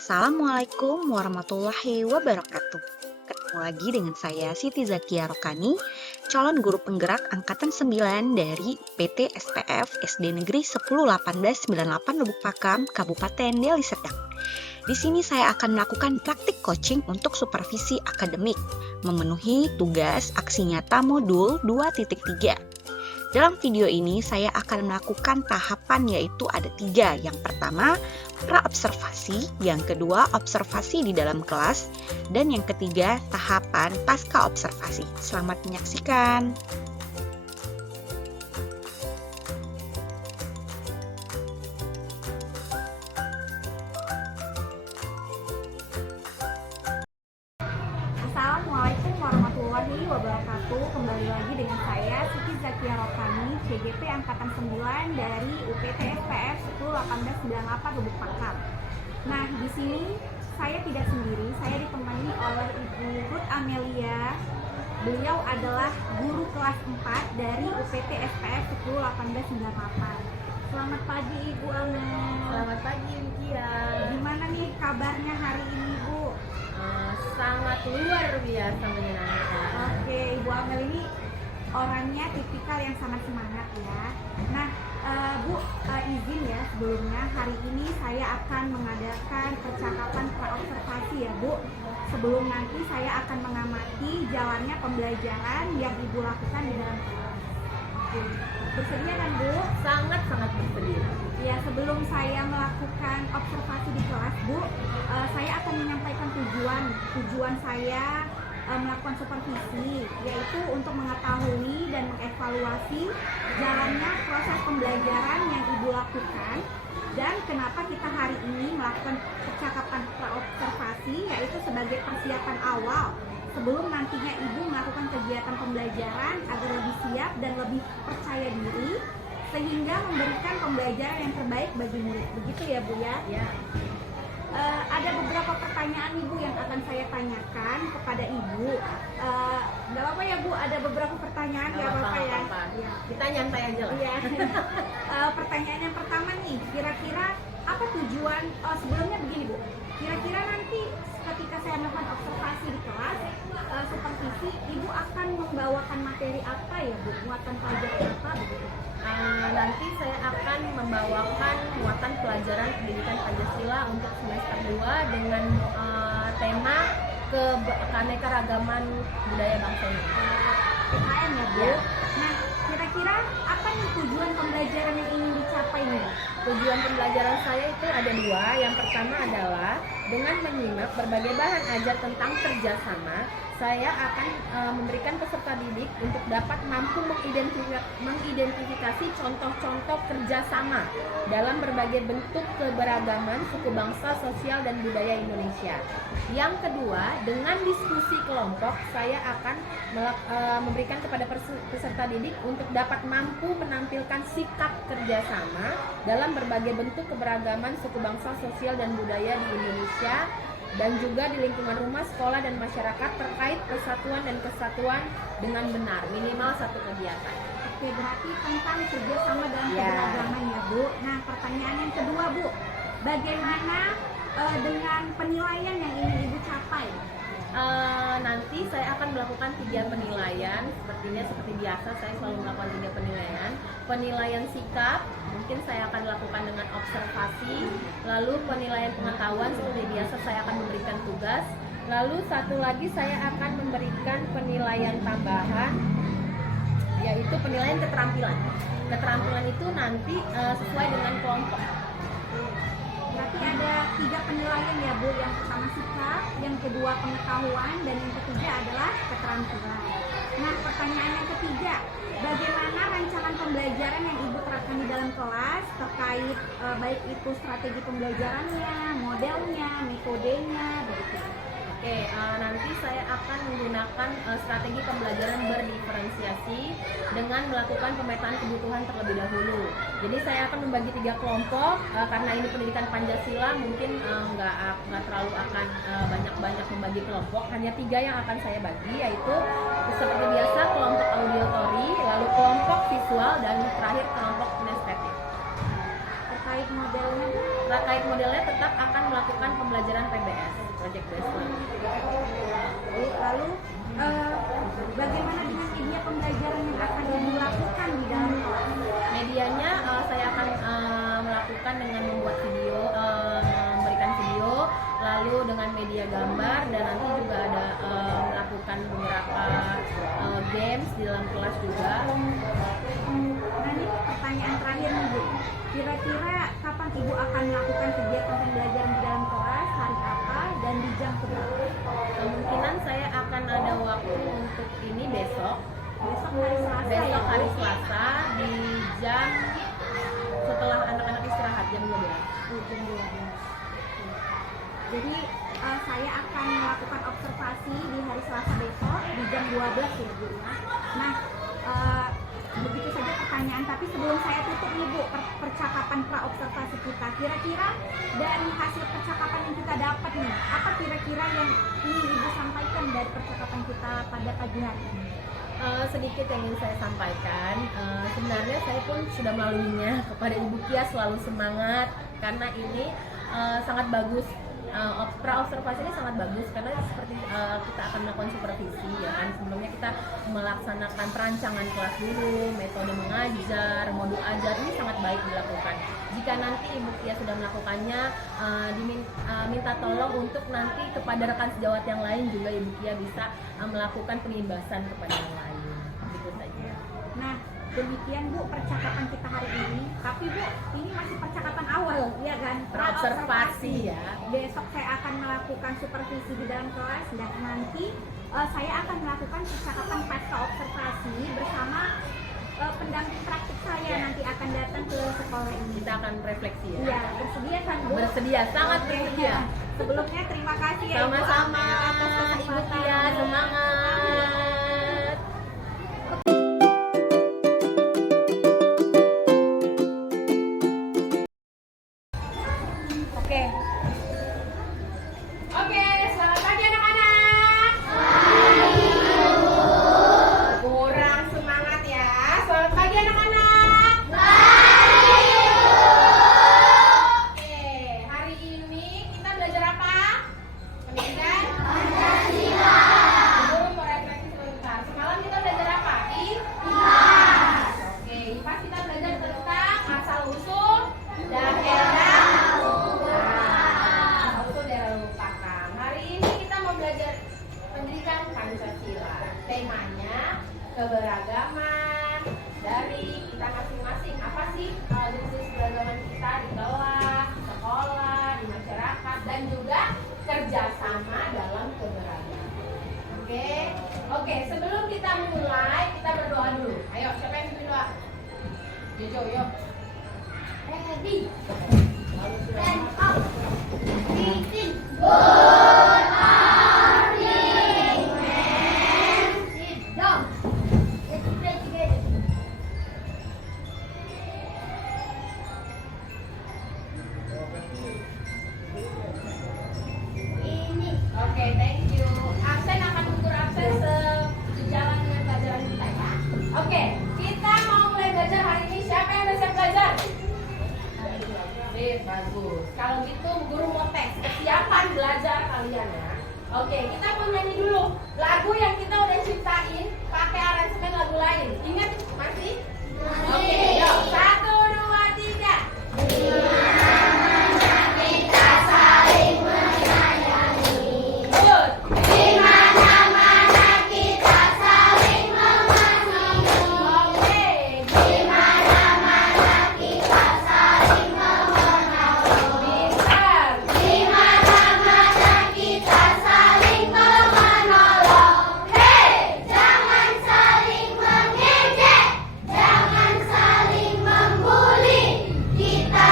Assalamualaikum warahmatullahi wabarakatuh. Ketemu lagi dengan saya Siti Zakia Rokani, calon guru penggerak angkatan 9 dari PT SPF SD Negeri 101898 Lubuk Pakam, Kabupaten Deli Serdang. Di sini saya akan melakukan praktik coaching untuk supervisi akademik, memenuhi tugas aksi nyata modul 2.3. Dalam video ini saya akan melakukan tahapan yaitu ada 3. Yang pertama, pra-observasi, yang kedua, observasi di dalam kelas, dan yang ketiga, tahapan pasca observasi. Selamat menyaksikan. Assalamualaikum warahmatullahi wabarakatuh. Kembali lagi dengan saya Siti Zakia Rokani, CGP angkatan 9 dari UPT SPF 101898 Lubuk Pakam. Nah, di sini saya tidak sendiri, saya ditemani oleh Ibu Ruth Amelia. Beliau adalah guru kelas 4 dari UPT SPF 101898. Selamat pagi Ibu Amel. Selamat pagi Lucia. Gimana nih kabarnya hari ini Bu? Sangat luar biasa menyenangkan. Oke, Ibu Amel ini orangnya tipikal yang sangat semangat ya. Nah, Bu, izin ya sebelumnya hari ini saya akan mengadakan percakapan pra-observasi ya Bu. Sebelum nanti saya akan mengamati jalannya pembelajaran yang Ibu lakukan di dalam kelas. Oke, bersedia kan Bu? Sangat-sangat bersedia. Ya, sebelum saya melakukan observasi di kelas, Bu, saya akan menyampaikan tujuan saya melakukan supervisi, yaitu untuk mengetahui dan mengevaluasi jalannya proses pembelajaran yang Ibu lakukan dan kenapa kita hari ini melakukan percakapan pra-observasi, yaitu sebagai persiapan awal sebelum nantinya Ibu melakukan kegiatan pembelajaran agar lebih siap dan lebih percaya diri sehingga memberikan pembelajaran yang terbaik bagi murid. Begitu ya Bu ya? Ya. Ada beberapa pertanyaan Ibu yang akan saya tanyakan kepada Ibu. Gak apa-apa ya Bu, ada beberapa pertanyaan gak apa-apa ya? Ya. Kita nyantai aja lah. Iya. Pertanyaan yang pertama nih, kira-kira apa tujuan, sebelumnya begini Bu, kira-kira nanti ketika saya melakukan observasi di kelas, supervisi, Ibu akan membawakan materi apa ya Bu? Muatan pelajaran apa begitu? Nanti saya akan membawakan muatan pelajaran pendidikan Pancasila untuk semester 2 dengan tema keanekaragaman budaya bangsa Indonesia. PKN ya Bu? Ya. Nah, kira-kira apa nih tujuan pembelajaran yang ingin dicapai nih? Tujuan pembelajaran saya itu ada 2. Yang pertama adalah dengan menyimak berbagai bahan ajar tentang kerjasama, saya akan memberikan peserta didik untuk dapat mampu mengidentifikasi contoh-contoh kerjasama dalam berbagai bentuk keberagaman suku bangsa, sosial, dan budaya Indonesia. Yang kedua, dengan diskusi kelompok, saya akan memberikan kepada peserta didik untuk dapat mampu menampilkan sikap kerjasama dalam berbagai bentuk keberagaman suku bangsa, sosial, dan budaya di Indonesia dan juga di lingkungan rumah, sekolah, dan masyarakat terkait persatuan dan kesatuan dengan benar, minimal 1 kegiatan. Oke, berarti tentang kerjasama dalam Ya. keberagaman ya Bu. Nah, pertanyaan yang kedua Bu, bagaimana dengan penilaian yang ingin Ibu capai? Nanti saya akan melakukan 3 penilaian. Seperti biasa saya selalu melakukan 3 penilaian. Penilaian sikap mungkin saya akan lakukan dengan observasi. Lalu penilaian pengetahuan seperti biasa saya akan memberikan tugas. Lalu satu lagi saya akan memberikan penilaian tambahan, yaitu penilaian keterampilan. Keterampilan itu nanti sesuai dengan kelompok. Berarti ada 3 penilaian ya Bu. Yang pertama sikap, yang kedua pengetahuan, dan yang ketiga adalah keterampilan. Nah, pertanyaan yang ketiga, bagaimana rancangan pembelajaran yang Ibu terapkan di dalam kelas terkait baik itu strategi pembelajarannya, modelnya, metodenya, begitu? Oke, nanti saya akan menggunakan strategi pembelajaran berdiferensiasi dengan melakukan pemetaan kebutuhan terlebih dahulu. Jadi saya akan membagi 3 kelompok karena ini pendidikan Pancasila, mungkin nggak terlalu akan banyak membagi kelompok. Hanya 3 yang akan saya bagi, yaitu seperti biasa kelompok auditory, lalu kelompok visual, dan terakhir kelompok kinestetik. Terkait modelnya Bu? Terkait modelnya tetap akan melakukan pembelajaran Desna. Lalu bagaimana dengan media pembelajaran yang akan Ibu lakukan di dalam kelas? Medianya saya akan melakukan dengan membuat video, memberikan video, lalu dengan media gambar, dan nanti juga ada melakukan beberapa games di dalam kelas juga. Nah, ini pertanyaan terakhir nih Bu. Kira-kira kapan Ibu akan melakukan kegiatan pembelajaran di dalam kelas, hari apa, dan di jam berapa? Kemungkinan saya akan ada waktu untuk ini besok Besok hari Selasa di jam setelah anak-anak istirahat jam 12. jam 12. Jadi saya akan melakukan observasi di hari Selasa besok di jam 12 ya Bu ya. Nah, begitu saja pertanyaan, tapi sebelum saya tutup nih Bu percakapan pra-observasi kita, kira-kira dari hasil percakapan yang kita dapat nih, apa kira-kira yang ingin Ibu sampaikan dari percakapan kita pada pagi hari ini? Sedikit yang ingin saya sampaikan, sebenarnya saya pun sudah melaluinya. Kepada Ibu Kia selalu semangat, karena ini sangat bagus. Pra-observasi ini sangat bagus karena seperti kita akan melakukan supervisi ya kan. Sebelumnya kita melaksanakan perancangan kelas dulu, metode mengajar, modul ajar, ini sangat baik dilakukan. Jika nanti Ibu Kia sudah melakukannya, minta tolong untuk nanti kepada rekan sejawat yang lain juga Ibu Kia bisa melakukan penimbasan kepada yang lain. Begitu saja. Nah, demikian Bu percakapan kita hari ini. Tapi Bu, ini masih percakapan awal, ya kan? Pra-observasi ya. Besok saya akan melakukan supervisi di dalam kelas, dan nanti saya akan melakukan percakapan pasca observasi bersama pendamping praktik saya nanti akan datang ke sekolah ini. Kita akan refleksi ya. Iya, bersedia kan Bu? Bersedia, sangat Oke, bersedia. ya. Sebelumnya terima kasih ya Ibu Sama-sama, atas Ibu kesempatan. Kia, semangat. Oke. Oke, selamat pagi anak-anak. Kurang semangat ya. Selamat pagi anak-anak. Oke, hari ini kita belajar apa? Pendidikan Pancasila. Guru mau refleksi sebentar. Semalam kita belajar apa? IPAS. Oke, IPAS kita belajar tentang asal usul daerah lupakan. Hari ini kita mau belajar pendidikan Pancasila. Temanya keberagaman dari kita masing-masing. Apa sih jenis keberagaman kita di kelas, di sekolah, di masyarakat, dan juga kerjasama dalam keberagaman. Oke. Sebelum kita mulai, kita berdoa dulu. Ayo, siapa yang pimpin doa? Jojo, yuk. Ready. Stand up. Meeting. Good morning, man. Sit down. Let's pray together. Oke, thank you. Absen akan gugur absen sejalan dengan pelajaran kita ya. Oke, kita mau mulai belajar hari ini. Siapa yang udah siap belajar? Bagus. Kalau gitu guru mau tes kesiapan belajar kalian ya. Oke, kita mau nyanyi dulu lagu yang kita udah ciptain pakai aransemen lagu lain. Ingat masih? Oke, yuk. 1, 2, 3. Kita saling menyayangi. Good. Dimana-mana kita saling mengasihi. Oke. Dimana-mana kita saling pintar. Dimana-mana kita saling menolong. Hei, jangan saling mengejek, jangan saling membuli. Kita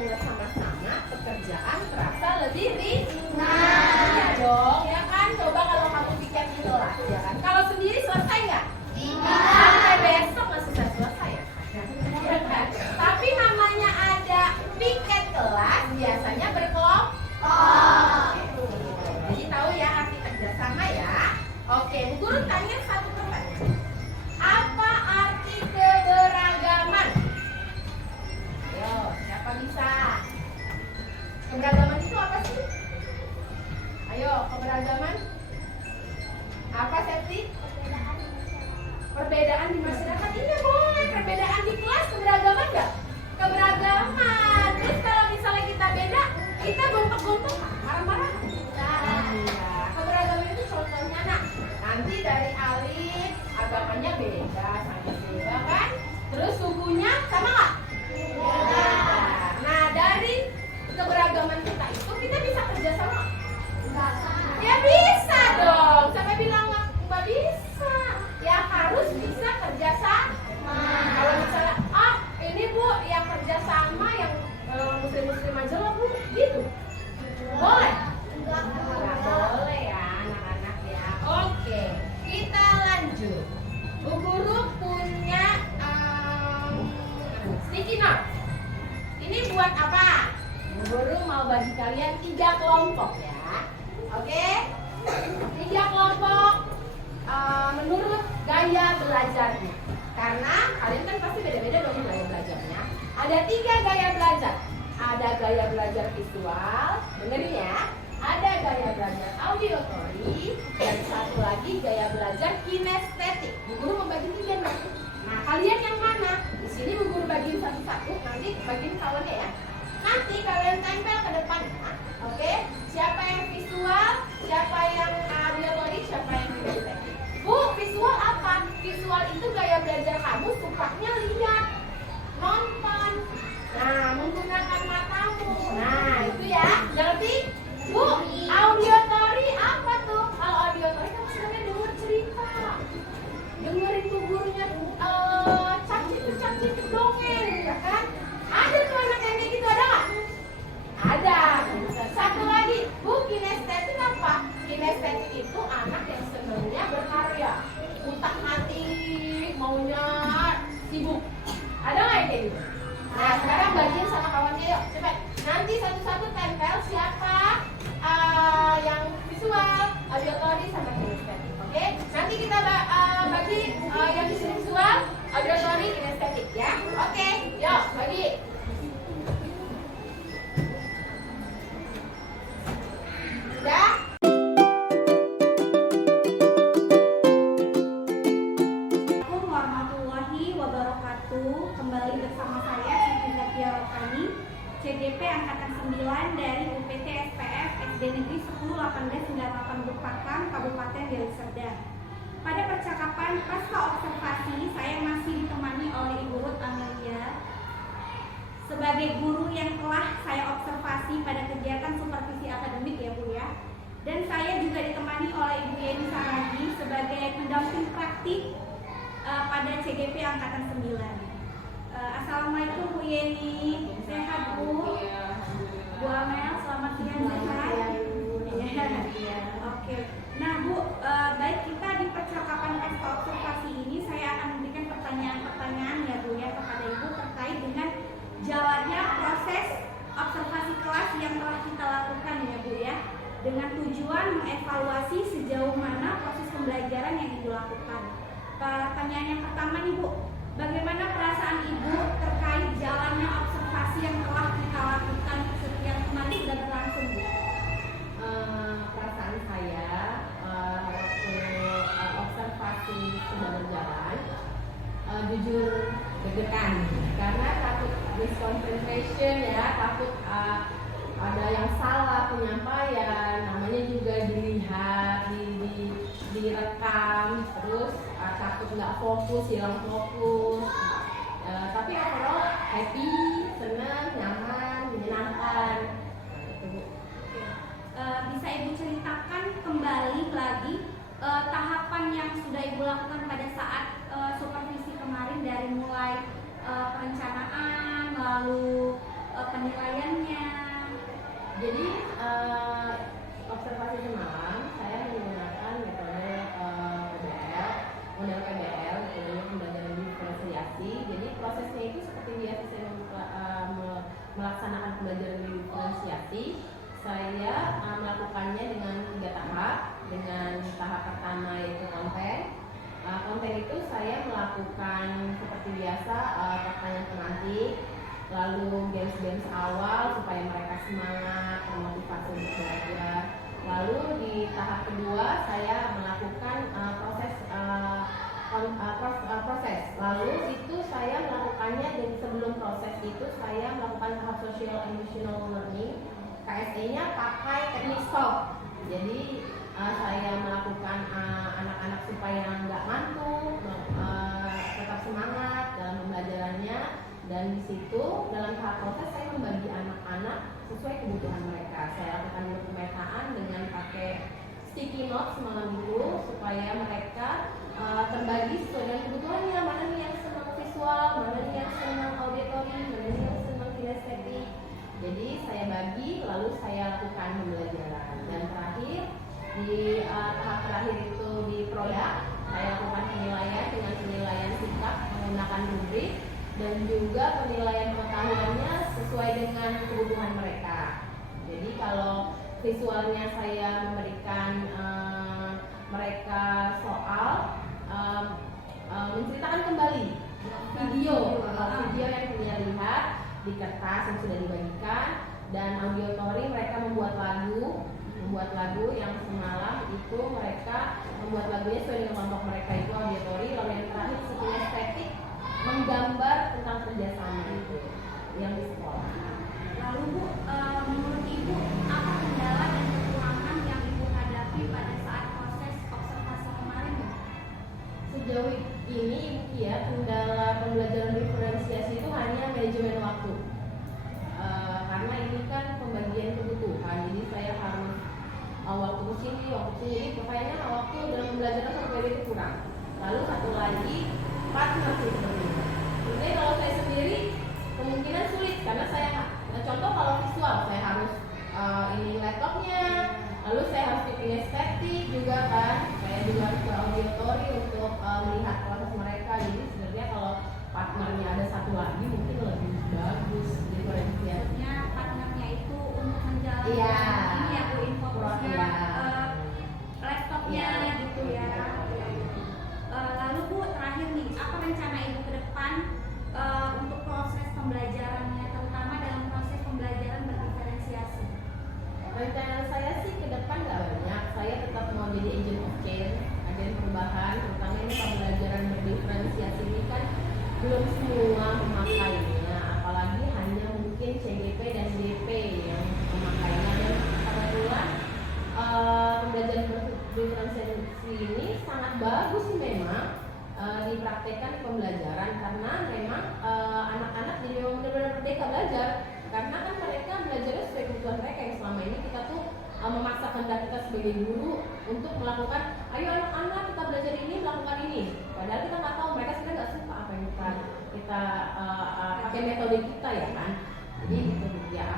belajarnya sama-sama, pekerjaan terasa lebih ringan. Iya dong, ya kan? Coba kalau kamu bikin pelajaran, kalau sendiri selesai nggak? Sampai besok masih bisa selesai ya? Ya kan? Tapi namanya ada piket kelas, biasanya berkelompok. Jadi tahu ya arti kerjasama ya. Oke, Bu Guru tanya satu pertanyaan. Apa arti keberagaman? Ayo, siapa bisa? Keberagaman itu apa sih? Ayo, keberagaman. Apa Septi? Perbedaan di masyarakat. Ini boleh. Perbedaan di kelas keberagaman nggak? Keberagaman. Terus kalau misalnya kita beda, kita gontok-gontok, marah-marah. Nah, keberagaman itu contohnya nak. Nanti dari alif, agamanya beda, sama beda kan? Terus sukunya sama nggak? Beda. Nah, dari keberagaman kita itu kita bisa kerja sama. Ya bisa dong. Sampai bilang nggak bisa. Ya harus bisa kerja sama. Kalau misalnya, ini Bu yang kerja sama yang muslim-muslim aja lah Bu, gitu. Boleh? Nggak boleh ya anak-anak ya. Oke, kita lanjut. Bu Guru punya sticky note. Ini buat apa? Bu Guru mau bagi kalian 3 kelompok ya. Oke? 3 kelompok menurut gaya belajarnya. Karena kalian kan pasti beda-beda dong gaya belajarnya. Ada 3 gaya belajar. Ada gaya belajar visual, benerin ya. Ada gaya belajar auditory dan satu lagi gaya belajar kinestetik. Bu Guru membagi 3 nih. Nah, kalian yang mana? Di sini Bu Guru bagiin satu-satu, nanti bagiin kawannya ya. Nanti kalian tempel ke depannya. Oke? Siapa yang visual, siapa yang auditory, siapa yang kinestetik. Bu, visual apa? Visual itu gaya belajar kamu sukanya lihat, nonton. Nah, menggunakan matamu. Nah, itu ya. Ngerti? Bu, auditory apa tuh? Kalau auditory kan sebenarnya denger cerita. Dengerin tuh gurunya cacit dongeng, ya kan? Ada tuh anak yang kayak gitu, ada nggak? Ada. Satu lagi, Bu, kinestetik apa? Kinestetik itu anak yang senangnya berkarya, utak-atik, maunya sibuk. Ada nggak yang kayak gitu? Nah, sekarang bagiin sama kawannya yuk, cepet. Nanti satu-satu tempel siapa yang visual, auditory, sama kinestetik. Oke? Nanti kita bagi yang visual, auditory, kinestetik ya. Oke, yuk bagi. Udah? Assalamualaikum warahmatullahi wabarakatuh. Kembali bersama saya Siti Zakia Rokani, CDP Angkatan 9 dari UPT SPF SD Negeri 101898 Bupakang, Kabupaten Deli Serdang. Pada percakapan pasca observasi, saya masih ditemani oleh Ibu Ruth Amelia sebagai guru yang telah saya observasi pada kegiatan supervisi akademik ya Bu ya. Dan saya juga ditemani oleh Ibu Yeni Saragi sebagai pendamping praktik pada CGP Angkatan 9. Assalamualaikum Bu Yeni, sehat Bu? Bu Amel, selamat siang sehat? Iya. Oke. Nah Bu, baik kita di percakapan pasca observasi ini saya akan memberikan pertanyaan-pertanyaan ya Bu ya kepada Ibu terkait dengan jalannya proses observasi kelas yang telah kita lakukan ya Bu ya, dengan tujuan mengevaluasi sejauh mana proses pembelajaran yang Ibu lakukan. Pertanyaan yang pertama nih Bu, bagaimana perasaan Ibu terkait jalannya observasi yang telah kita lakukan setiap kemarin sudah berlangsung Bu? Perasaan saya waktu observasi sudah berjalan, jujur deg-degan karena takut misconcentration ya, takut ada yang salah penyampaian, namanya juga dilihat, direkam, terus takut nggak fokus, hilang fokus. Tapi overall happy, senang, nyaman, menyenangkan. Bisa Ibu ceritakan kembali lagi tahapan yang sudah Ibu lakukan pada saat supervisi kemarin, dari mulai perencanaan, lalu penilaiannya? Jadi observasi semalam saya menggunakan metode PBL, model PBL, metode pembelajaran diferensiasi. Jadi prosesnya itu seperti biasa saya melaksanakan pembelajaran diferensiasi. Saya melakukannya dengan 3 tahap. Dengan tahap pertama yaitu konten. Konten itu saya melakukan seperti biasa pertanyaan pemantik, lalu games-games awal supaya mereka semangat, termotivasi untuk belajar. Lalu di tahap kedua saya melakukan proses. Lalu itu saya melakukannya, dan sebelum proses itu saya melakukan tahap social emotional learning, KSE-nya pakai teknik STOP. Jadi saya melakukan anak-anak supaya nggak ngantuk, tetap semangat dalam pembelajarannya. Dan di situ dalam tahap proses saya membagi anak-anak sesuai kebutuhan mereka. Saya lakukan pemetaan dengan pakai sticky notes semalam itu supaya mereka terbagi sesuai dengan kebutuhannya. Mana nih yang senang visual, mana nih yang senang auditory, mana nih yang senang kinestetik. Jadi saya bagi, lalu saya lakukan pembelajaran. Dan terakhir di tahap terakhir itu di produk, saya lakukan penilaian dengan penilaian sikap menggunakan rubrik, dan juga penilaian pengetahuannya sesuai dengan kebutuhan mereka. Jadi kalau visualnya saya memberikan mereka soal menceritakan kembali video yang punya lihat di kertas yang sudah dibagikan, dan auditory mereka membuat lagu yang semalam itu mereka membuat lagunya sesuai dengan kelompok mereka itu auditory. Lalu yang terakhir kinestetik, menggambar tentang kerjasama itu yang di sekolah. Lalu Bu, menurut Ibu apa kendala dan kekurangan yang Ibu hadapi pada saat proses observasi kemarin, Bu? Sejauh ini ya, kendala pembelajaran diferensiasi itu hanya manajemen waktu. Karena ini kan pembagian kebutuhan, jadi saya harus waktu ke sini, pokoknya waktu dalam pembelajaran sampai itu kurang. Lalu satu lagi, partner sebenarnya. Sebenarnya kalau saya sendiri kemungkinan sulit, karena saya contoh kalau visual saya harus ini laptopnya, lalu saya harus di kinestetik juga kan, saya juga harus ke auditory untuk melihat proses mereka. Jadi sebenarnya kalau partnernya ada satu lagi mungkin lebih bagus diferensiasi. Maksudnya partnernya itu untuk menjalankan Iya. ini ya Bu, infokusnya laptopnya Iya. gitu ya. Lalu Bu, terakhir nih, apa rencana Ibu ke depan untuk proses pembelajarannya, terutama dalam proses pembelajaran berdiferensiasi? Rencana saya sih ke depan nggak banyak. Saya tetap mau jadi agent of change, agen perubahan. Terutama ini pembelajaran berdiferensiasi ini kan belum semua memakainya, apalagi hanya mungkin CGP dan DP yang memakainya. Dan kebetulan pembelajaran berdiferensiasi ini sangat bagus sih memang dipraktekkan di pembelajaran, karena memang anak-anak jadi memang benar-benar merdeka belajar, karena kan mereka belajarnya sesuai kebutuhan mereka. Yang selama ini kita tuh memaksa kehendak kita sebagai guru untuk melakukan, ayo anak-anak kita belajar ini, melakukan ini, padahal kita nggak tahu mereka sebenarnya nggak suka apa yang kita pakai metode kita ya kan. Jadi gitu ya,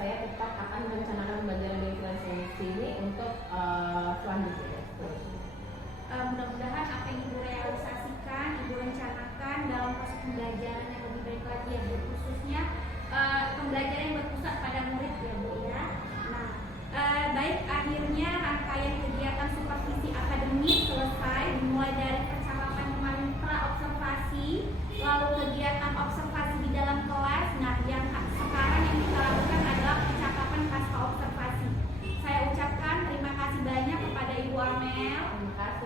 saya tetap akan merencanakan pembelajaran diferensiasi ini untuk selanjutnya. Mudah-mudahan apa yang Ibu realisasikan, Ibu rencanakan dalam proses pembelajaran yang lebih baik lagi ya Bu, khususnya pembelajaran yang berpusat pada murid ya Bu ya. Nah, baik, akhirnya rangkaian kegiatan supervisi akademik selesai, dimulai dari percakapan kemarin pra-observasi, lalu kegiatan observasi di dalam kelas. Nah, yang sekarang yang kita lakukan adalah percakapan pasca observasi. Saya ucapkan terima kasih banyak kepada Ibu Amel,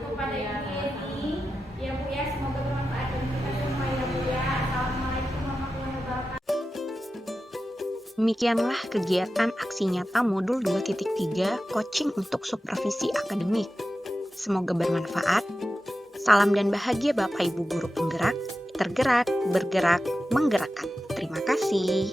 kepada Ibu Yeni, ya Bu ya, semoga bermanfaat bagi kita semua ya Bu ya. Assalamualaikum warahmatullahi wabarakatuh. Demikianlah kegiatan aksi nyata modul 2.3 coaching untuk supervisi akademik. Semoga bermanfaat. Salam dan bahagia Bapak Ibu guru penggerak, tergerak, bergerak, menggerakkan. Terima kasih.